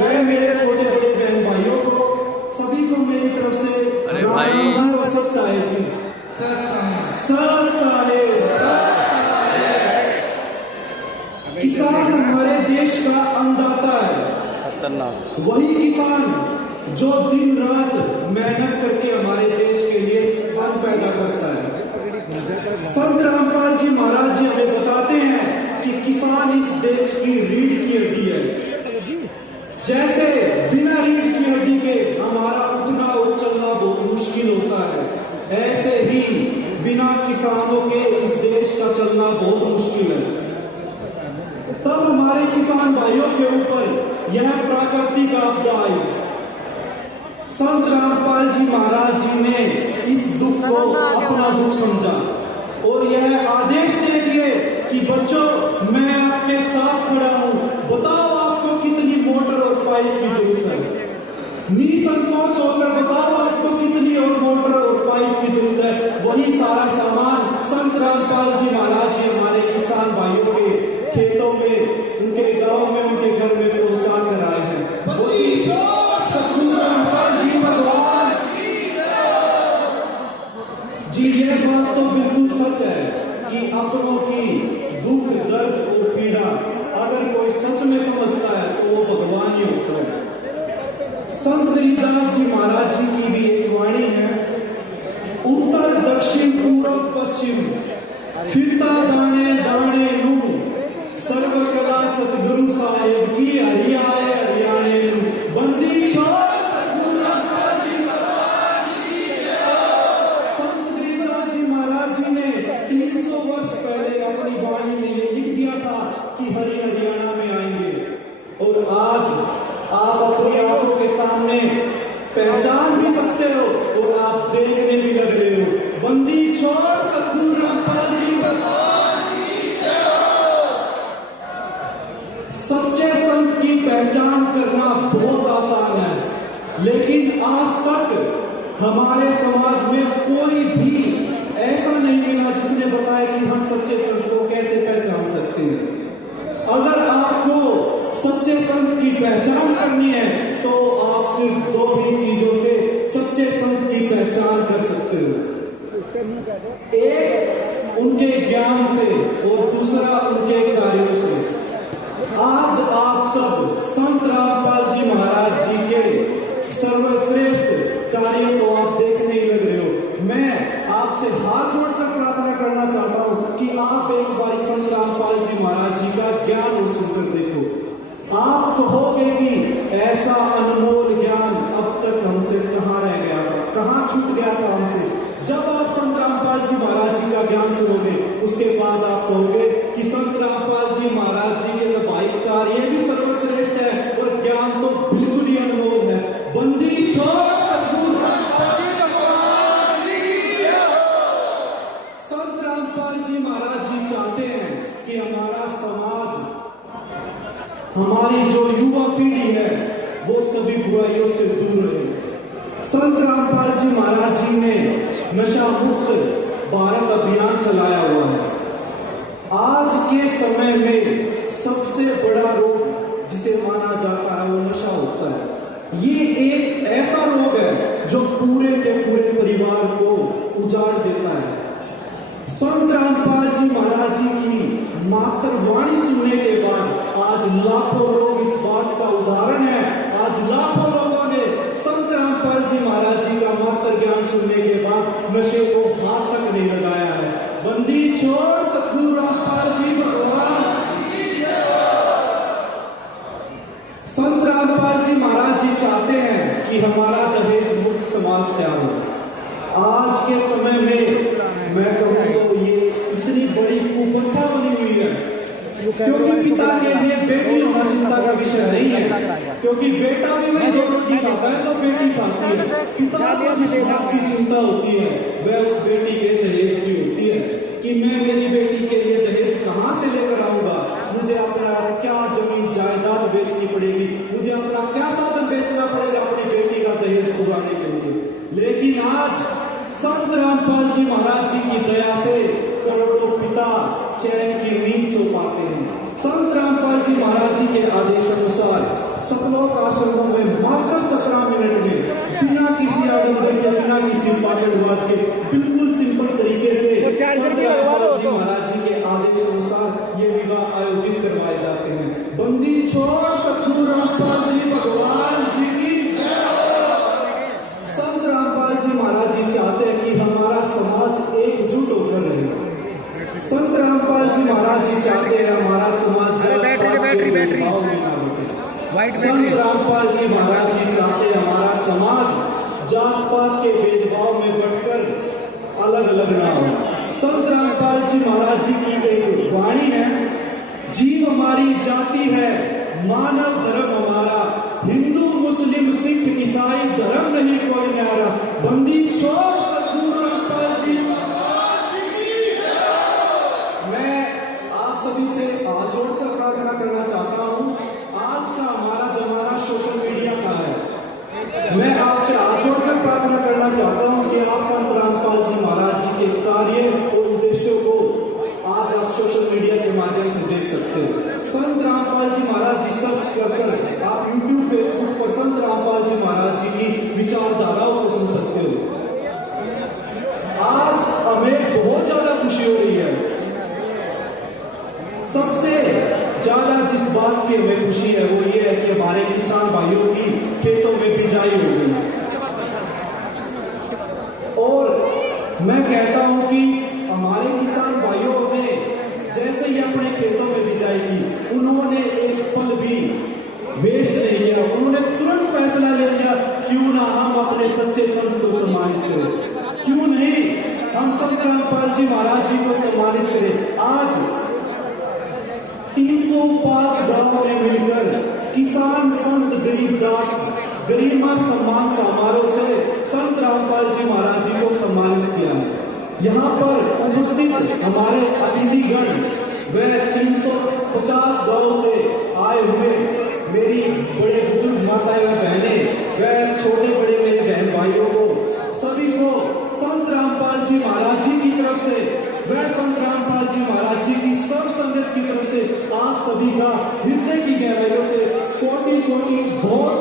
वह मेरे छोटे बड़े बहन भाइयों को सभी को मेरी तरफ से अरे भाई और सत साहेब जी, सत साहेब। किसान हमारे देश का अन्नदाता है। वही किसान जो दिन रात मेहनत करके हमारे देश के लिए अन्न पैदा करता है। संत रामपाल जी महाराज जी हमें बताते हैं कि किसान इस देश की रीढ़ की हड्डी है। जैसे बिना रीढ़ की हड्डी के हमारा उठना और चलना बहुत मुश्किल होता है, ऐसे ही बिना किसानों के इस देश का चलना बहुत मुश्किल है। तब हमारे किसान भाइयों के ऊपर यह प्राकृतिक आपदा आई। संत रामपाल जी महाराज जी ने इस दुख को अपना दुख समझा और यह आदेश दे दिए कि बच्चों, मैं आपके साथ खड़ा हूं, बताओ आपको कितनी मोटर और पाइप की जरूरत है। निसंकोच होकर बताओ आपको कितनी और मोटर और पाइप की जरूरत है। वही सारा सामान संत रामपाल जी महाराज जी हमारे किसान भाइयों के खेतों में, उनके गांव में, उनके घर में पहुंचा कर आए हैं। सतगुरु रामपाल जी भगवान जी, यह बात तो बिल्कुल सच है कि अपनों की दुख दर्द और पीड़ा अगर कोई सच में समझता है तो वो भगवान ही होता है। संत गरीबदास जी महाराज जी की भी एक वाणी है, उत्तर दक्षिण पूर्व पश्चिम फिरता दाने दाने नू, सर्व कला सतगुरु साहेब की हरियाए हरियाणे नू, बंदी छोड़ सतगुरु रामपाल जी भगवान की जय। संत गरीबदास जी महाराज जी ने 300 वर्ष पहले अपनी वाणी में ये लिख दिया था कि हरि हरियाणा में आएंगे, और आज आप अपनी आंखों के सामने पहचान भी सकते हो और आप देखने भी लग रहे हो। बंदी छोड़ सतगुरु रामपाल जी भगवान की जय। सच्चे संत की पहचान करना बहुत आसान है, लेकिन आज तक हमारे समाज में कोई भी ऐसा नहीं मिला जिसने बताया कि हम सच्चे संत को कैसे पहचान सकते हैं। अगर आपको सच्चे संत की पहचान करनी है तो आप सिर्फ दो ही चीजों से सच्चे संत की पहचान कर सकते हो, एक उनके ज्ञान से और दूसरा उनके कार्यों से। आज आप सब संत रामपाल जी महाराज जी के सर्वश्रेष्ठ कार्यों को आप देखने ही लग रहे हो। मैं आपसे हाथ जोड़कर प्रार्थना करना चाहता हूं कि आप एक बार संत रामपाल जी महाराज जी का ज्ञान और सुनकर देखो। आप कहोगे कि ऐसा अनमोल ज्ञान अब तक हमसे कहां रह गया था, कहां छूट गया था हमसे। जब आप संत रामपाल जी महाराज जी का ज्ञान सुनोगे, उसके बाद आप कहोगे कि संत रामपाल जी महाराज जी के भाई कार्य भी सर्वश्रेष्ठ है और ज्ञान तो बिल्कुल ही अनमोल है। बंदी छोड़ सतगुरु रामपाल जी भगवान की जय। संत रामपाल जी महाराज जी चाहते हैं कि हमारा समाज, हमारी जो युवा पीढ़ी है वो सभी बुराइयों से दूर रहे। संत रामपाल जी महाराज जी ने नशा मुक्त भारत अभियान चलाया हुआ है। आज के समय में सबसे बड़ा रोग जिसे माना जाता है वो नशा होता है। ये एक ऐसा रोग है जो पूरे के पूरे परिवार को उजाड़ देता है। संत रामपाल जी महाराज जी की मात्र वाणी सुनने के बाद आज लाखों लोग इस बात का उदाहरण है। आज लाखों लोगों ने संत रामपाल जी महाराज जी का मात्र ज्ञान सुनने के बाद नशे को हाथ तक नहीं लगाया है। बंदी छोड़ सतगुरु रामपाल जी भगवान की जय। संत रामपाल जी महाराज जी चाहते हैं कि हमारा दहेज मुक्त समाज तैयार हो। आज के समय में मैं कहूँ तो ये इतनी बड़ी कुप्रथा बनी हुई है, क्योंकि पिता के लिए बेटी होना चिंता का विषय नहीं है, क्योंकि बेटा भी वही दो रोटी खाता है जो बेटी खाती है। पिता को जिस बात की चिंता होती है वह उस बेटी के दहेज की होती है कि मैं मेरी बेटी के लिए दहेज कहां से लेकर आऊंगा, मुझे अपना क्या जमीन जायदाद बेचनी पड़ेगी, मुझे अपना क्या साधन बेचना पड़ेगा अपनी बेटी का दहेज पुराने के लिए। लेकिन आज संत रामपाल जी महाराज जी की दया से करोड़ों पिता चैन की नींद सो पाते हैं। संत रामपाल जी महाराज जी के आदेश अनुसार सतलोक आश्रमों में मात्र 17 मिनट में बिना किसी आडंबर के, बिना किसी पाखंडवाद के, बिल्कुल सिंपल तरीके से संत रामपाल जी महाराज जी के आदेश अनुसार ये विवाह आयोजित करवाए जाते हैं। बंदी छोड़ सतगुरु रामपाल जी भगवान जी की। संत रामपाल जी महाराज जी चाहते हैं कि हमारा समाज एकजुट होकर रहे। संत रामपाल जी महाराज जी चाहते हैं हमारा समाज भेदभाव में ना बटे। संत रामपाल जी महाराज जी चाहते हैं हमारा समाज जात पात के भेदभाव में बटकर अलग अलग ना हो। संत रामपाल जी महाराज जी की एक वाणी है, जीव हमारी जाति है, मानव धर्म हमारा, हिंदू मुस्लिम सिख ईसाई धर्म नहीं कोई न्यारा। बंदी छोड़ सतगुरु रामपाल जी। मैं आप सभी से हाथ जोड़कर प्रार्थना करना चाहता हूं। आज का हमारा जमाना सोशल मीडिया का है। मैं आपसे हाथ जोड़कर प्रार्थना करना चाहता हूं कि आप संत रामपाल जी महाराज जी के कार्य और उद्देश्यों को आज आप सोशल मीडिया के माध्यम से देख सकते हो। संत रामपाल जी महाराज जी सर्च कर आप यूट्यूब फेसबुक पर संत रामपाल जी महाराज जी की विचारधाराओं को सुन सकते हो। आज हमें बहुत ज्यादा खुशी हो रही है। सबसे ज्यादा जिस बात की हमें खुशी है वो ये है कि हमारे किसान भाइयों की खेतों में बिजाई हो गई। और मैं कहता हूं कि हमारे किसान भाइयों ने जैसे ही अपने खेतों में बिजाई की, उन्होंने एक पल भी वेस्ट नहीं किया। उन्होंने तुरंत फैसला ले लिया, क्यों ना हम अपने सच्चे संत को सम्मानित करें, क्यों नहीं हम संत रामपाल जी महाराज जी को सम्मानित करें। आज 305 गांवों ने मिलकर किसान संत गरीबदास गरिमा सम्मान समारोह से संत रामपाल जी महाराज जी को सम्मानित किया है। यहाँ पर उपस्थित हमारे अतिथिगण व 350 गांव से आए हुए मेरी बड़े बुजुर्ग माताएं व बहनें व छोटे बड़े मेरे बहन भाइयों को, सभी को संत रामपाल जी महाराज जी की तरफ से व संत रामपाल जी महाराज जी की सब संगत की तरफ से आप सभी का हृदय की गहराइयों से कोटि कोटि बहुत